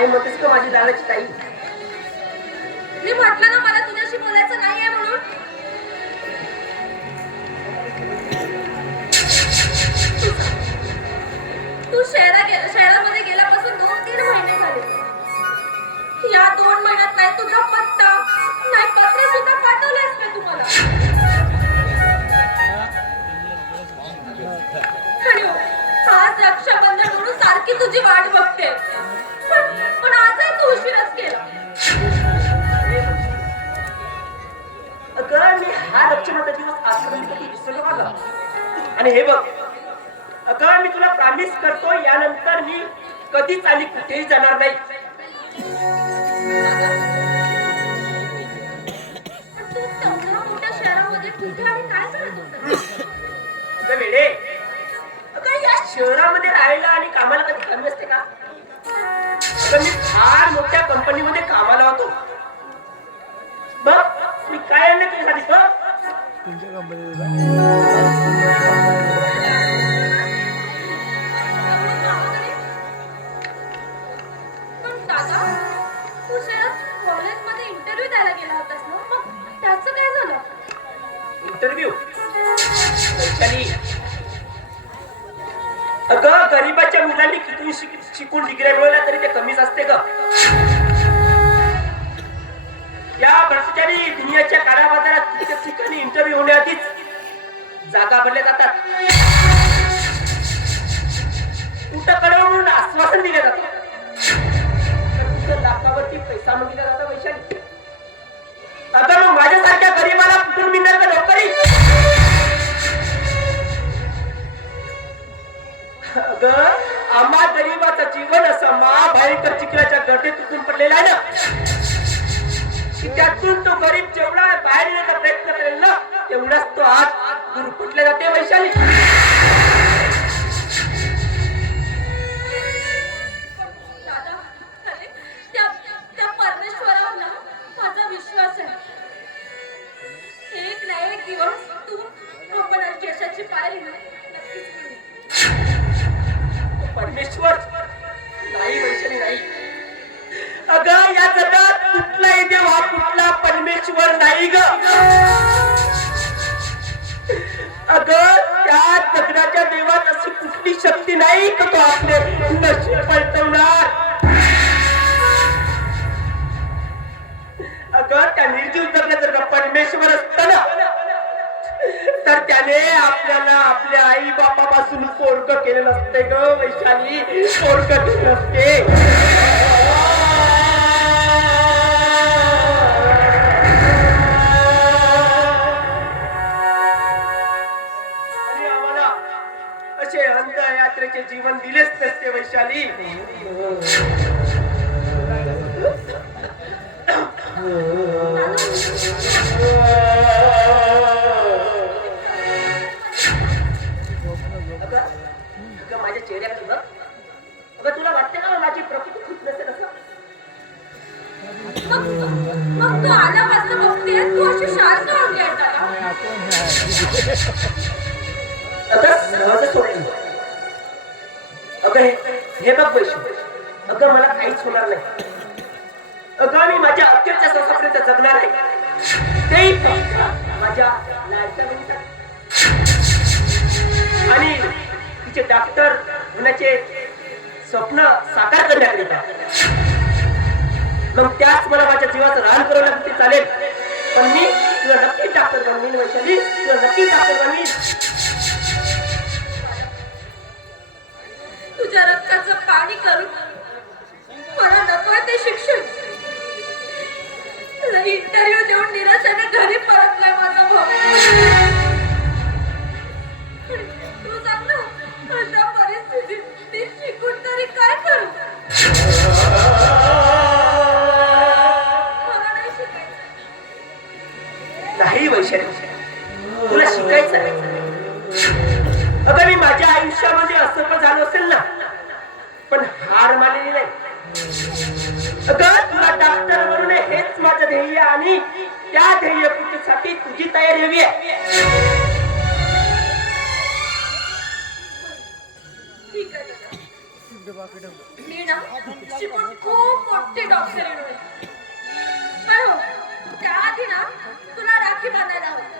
आई म्हणतेस का माझी लालाची ताई. मी म्हटलं ना मला तुझ्याशी बोलायचं नाहीये म्हणून. तू शहरा शहरामध्ये गेल्यापासून दोन तीन महिने झाले. या दोन महिन्यात नाही तुझा पत्ता नाही पत्र सुद्धा पाठवलंयस मी तुम्हाला? आणि हो, आज रक्षाबंधन म्हणून सारखी तुझी वाट बघते. पण पण उशीरच केला. अगं मी हा रक्षणाचा दिवस आश्रमासाठी विसरलो का आणि हे बघ अगं मी तुला प्रॉमिस करतो यानंतर मी कधीच आणि कुठेही जाणार नाही. जागा भरल्या जातात. कुठं कडव आश्वासन दिले जातात लाखावरती पैसा मागितला जातो वैशाली. आता मग माझ्यासारख्या गरीबाला कुठून मिळणार का नोकरी? अग आम्हा गरीबाचं जीवन असं महाभयंकर चिखलाच्या गर्दीत तुटून पडलेलं आहे ना? त्यातून तो गरीब जेवढा बाहेर येण्याचा प्रयत्न करेल ना तेवढाच तो आज गुरफुटल्या जाते वैशाली? दादा अरे, त्या त्या परमेश्वरावर ना माझा विश्वास आहे. एक ना एक दिवस तू आपण आज यशाची पायरी ना त्या देवात अशी कुठली शक्ती नाही का तो आपले नशीब पलटवणार? अगं त्या निर्जीव जगण्यात जर का परमेश्वर असत ना तर त्याने आपल्याला आपल्या आई बापापासून पोरग केलेलं असते ग वैशाली. पोरग केलं असते जीवन दिलेच नसते वैशाली. माझ्या चेहऱ्याकडे बघ. अगं तुला वाटतं का माझी प्रकृती खूप नसेल असं? मग मग तू अशी शांत अगं सहज सोडेल अगं हे बघ पैसे अगं मला काहीच होणार नाही. अगं मी माझ्या अखेरच्या संसापर्यंत जगणार आहे. तेही माझ्या आणि तिचे डॉक्टर होण्याचे स्वप्न साकार करण्याकरिता. मग त्याच मला माझ्या जीवाचं रान करावं लागतं ते चालेल. पण मी तुला नक्की डॉक्टर बनवीन वैशाली. तुला नक्की डॉक्टर बनवीन. तुझ्या रक्ताचं पाणी करून मला नकोय ते शिक्षण. इंटरव्ह्यू देऊन निराशाने घरी परतलाय माझा भाऊ. तू सांग ना अशा परिस्थितीत मी शिकून तरी काय करू? मला नाही शिकायचं. नाही वैशाली. तुला शिकायचं आहे. अगं मी माझ्या आयुष्यामध्ये असं पण झालं असेल ना पण हार मानलेली नाही. अगं तुला डॉक्टर म्हणून हेच माझं ध्येय आणि त्या ध्येय पूर्तीसाठी तुझी तयारी हवी आहे. मी ना शिकून खूप मोठे डॉक्टर पण हो त्याआधी ना तुला राखी बांधायला हवी.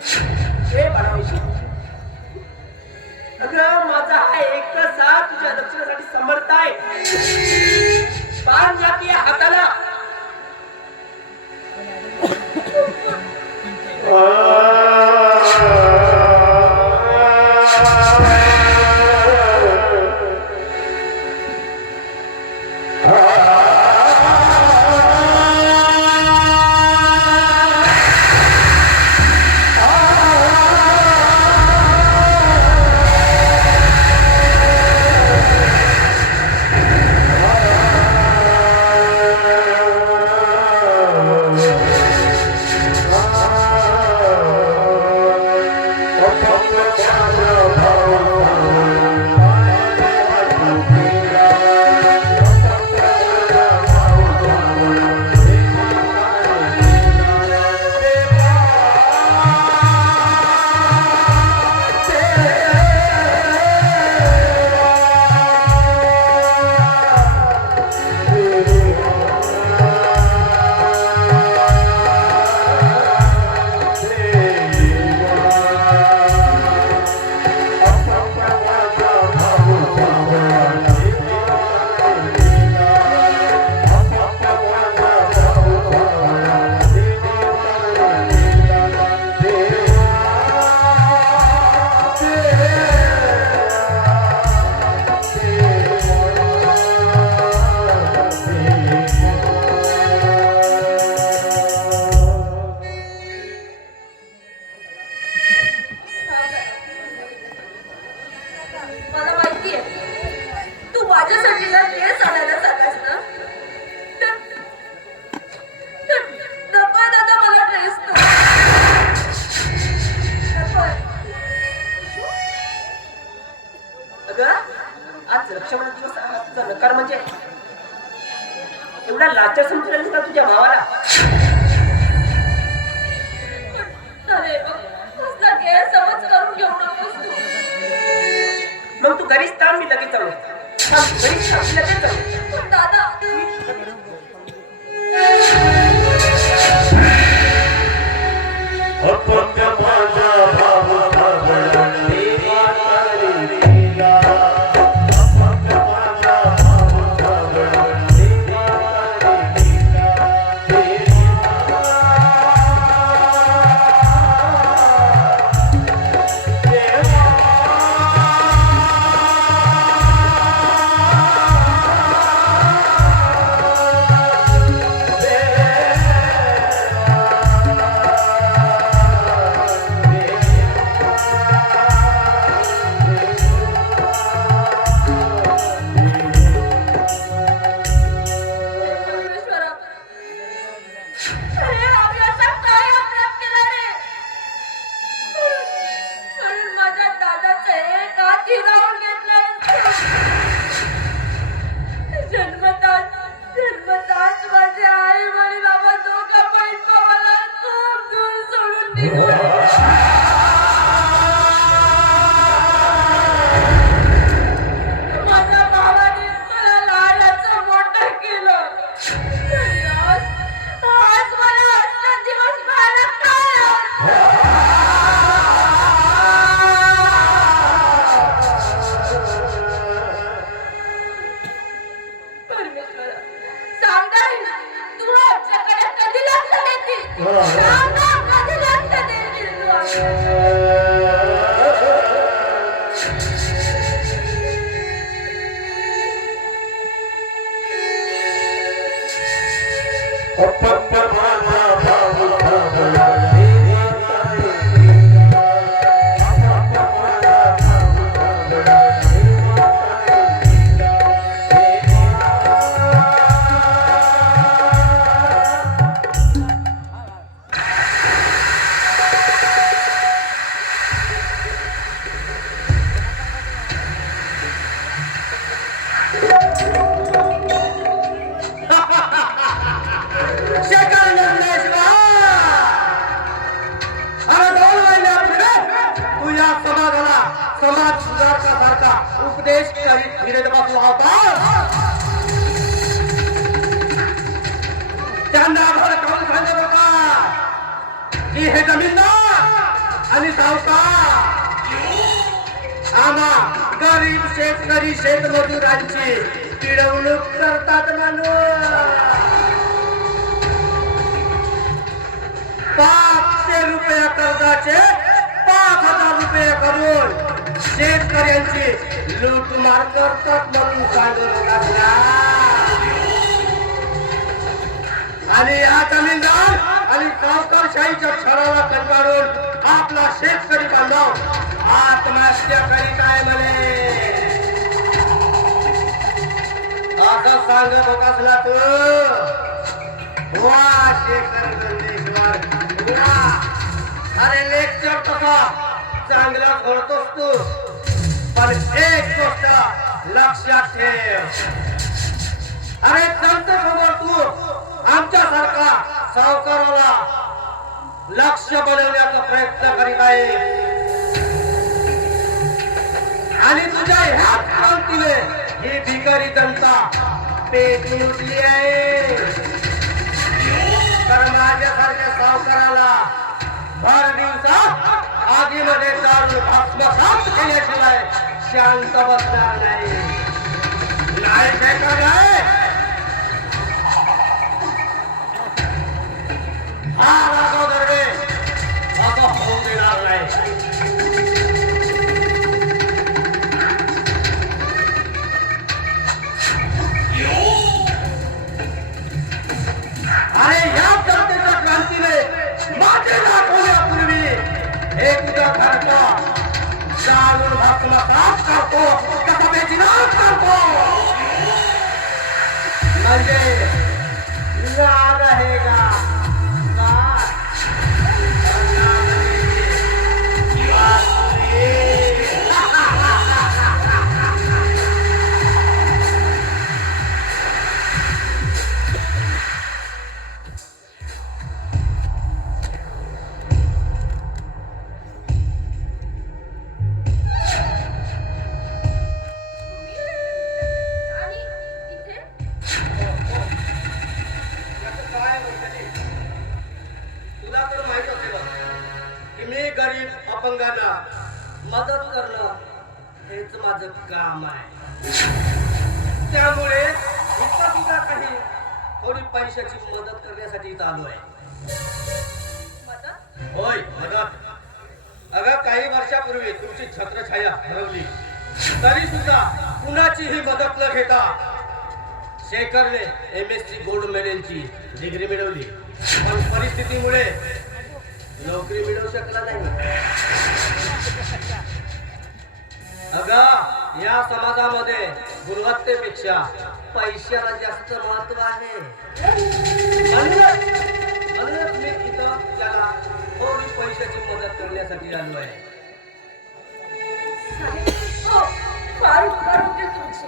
हे बाळावैशी Opa! त्यांना भडकावून सांगत होता की हे जमीनदार आणि सावकार. आम्हा गरीब शेतकरी शेतमजुरांची पिळवणूक करतात माणूस. पाचशे रुपया कर्जाचे पाच हजार रुपये करून शेतकऱ्यांची लूटमार करतात म्हणून सांगत असला. आणि या जमीनदार आणि सावकारशाहीच्या छराला कंटाळून आपला शेतकरी बांधव आत्महत्या करीत आहे म्हणे. असं सांगत होतास ना तू. वा शेखर गंडेश्वर वा. अरे लेक्चर तसा चांगला करतोस तू. पण एक गोष्ट लक्षात ठेव. अरे समोर तू? आमच्या सारखा सावकाराला लक्ष बनवण्याचा प्रयत्न करीत आहे. आणि तुझ्या ह्या क्रांतीने ही भिकारी जनता पेटून उठली आहे. तर माझ्यासारख्या सावकाराला भर दिवसात आगीमध्ये जाऊन भस्मसात केल्याशिवाय शांत बसणार नाही नाही. हा राघव दर्वे असं होऊ देणार नाही अरे या जनतेच्या क्रांतीने माझे दाखवण्यापूर्वी हे चालू आहे होय मदत अगं काही वर्षापूर्वी तुमची छत्रछाया हरवली. तरी सुद्धा कुणाचीही मदत न घेता शेखरने एम एस सी गोल्ड मेडलची डिग्री मिळवली. पण परिस्थितीमुळे नोकरी मिळवू शकला नाही. अगा या समाजामध्ये गुणवत्तेपेक्षा पैशाला जास्त महत्त्व आहे. म्हणूनच मी इथं त्याला थोडी पैशाची मदत करण्यासाठी आलो आहे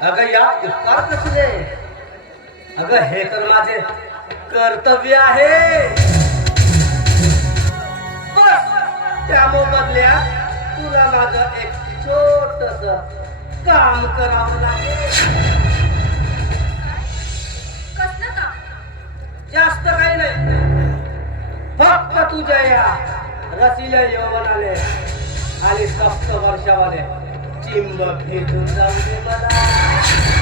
अगं या उपकार कसले अगं हे तर माझे कर्तव्य आहे. त्या मोबदल्या तुला माझं एक छोटस काम करावं लागेल. जास्त काही नाही. फक्त तुझ्या या रसिल्या यवनाने आणि सप्त वर्षावाले चिंब भेटून जाऊ दे मला.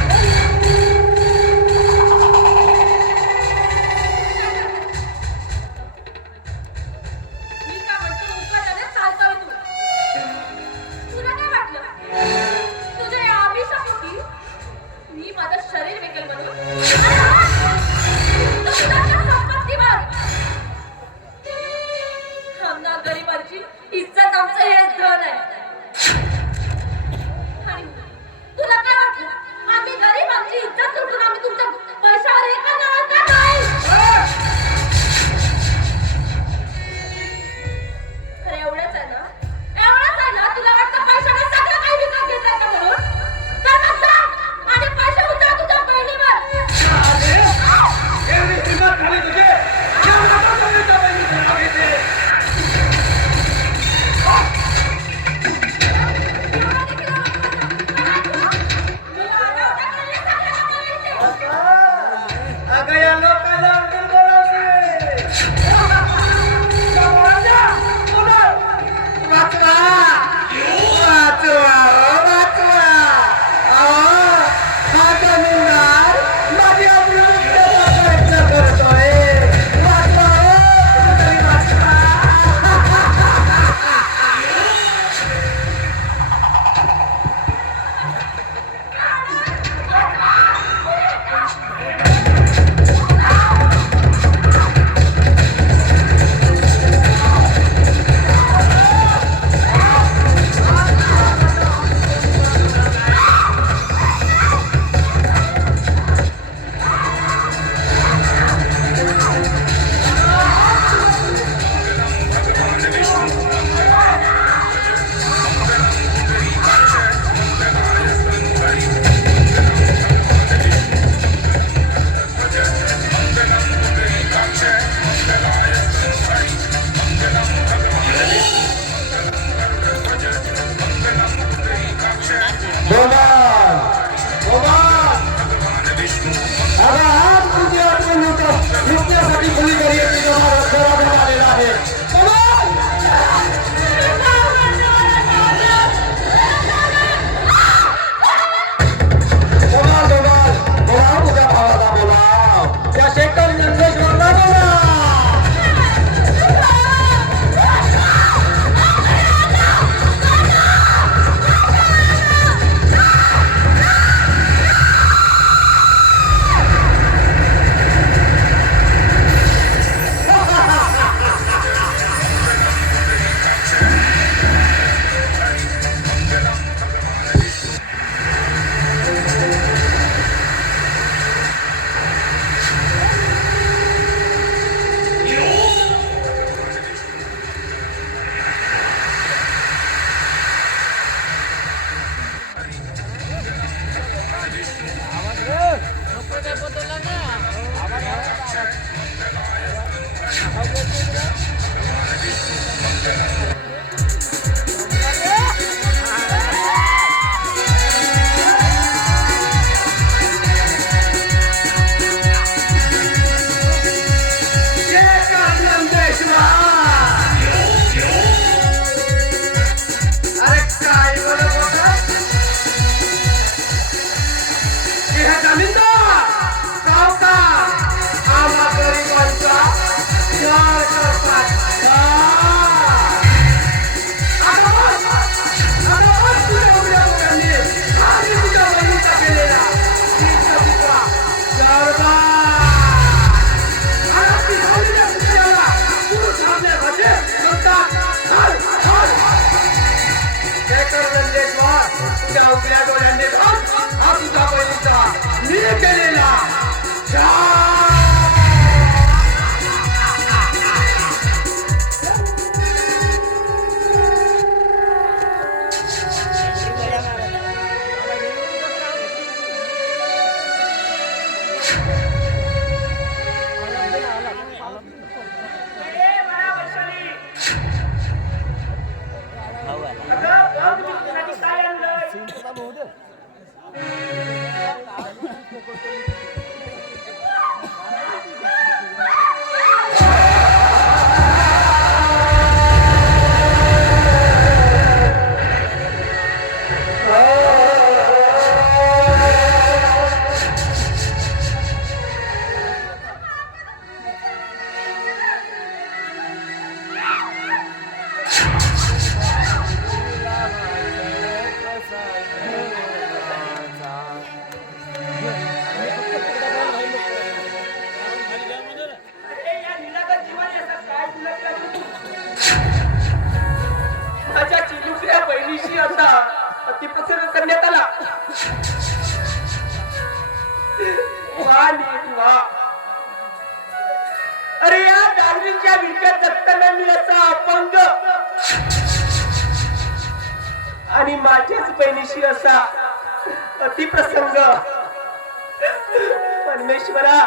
परमेश्वरा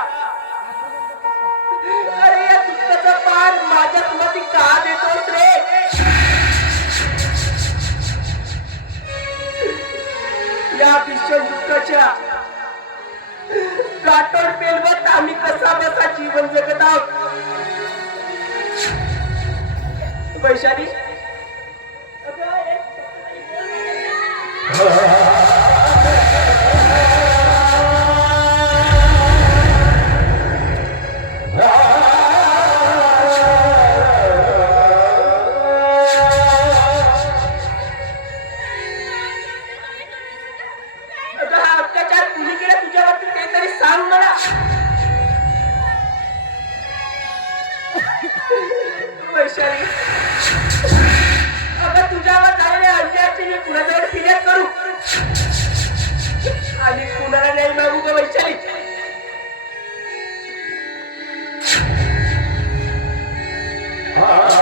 अरे या दुःखाचा पान माझ्या तुम्हाला का देतोस रे? या भीषण दुःखाच्या काटोड पेलवत आम्ही कसा बसा जीवन जगत आहोत? वैशाली? वैशाली अगं तुझ्यावर झालेल्या अन्यायाची मी कुणाजवळ फिर्याद करू. आणि कुणाला नाही मागू ग वैशाली? Ah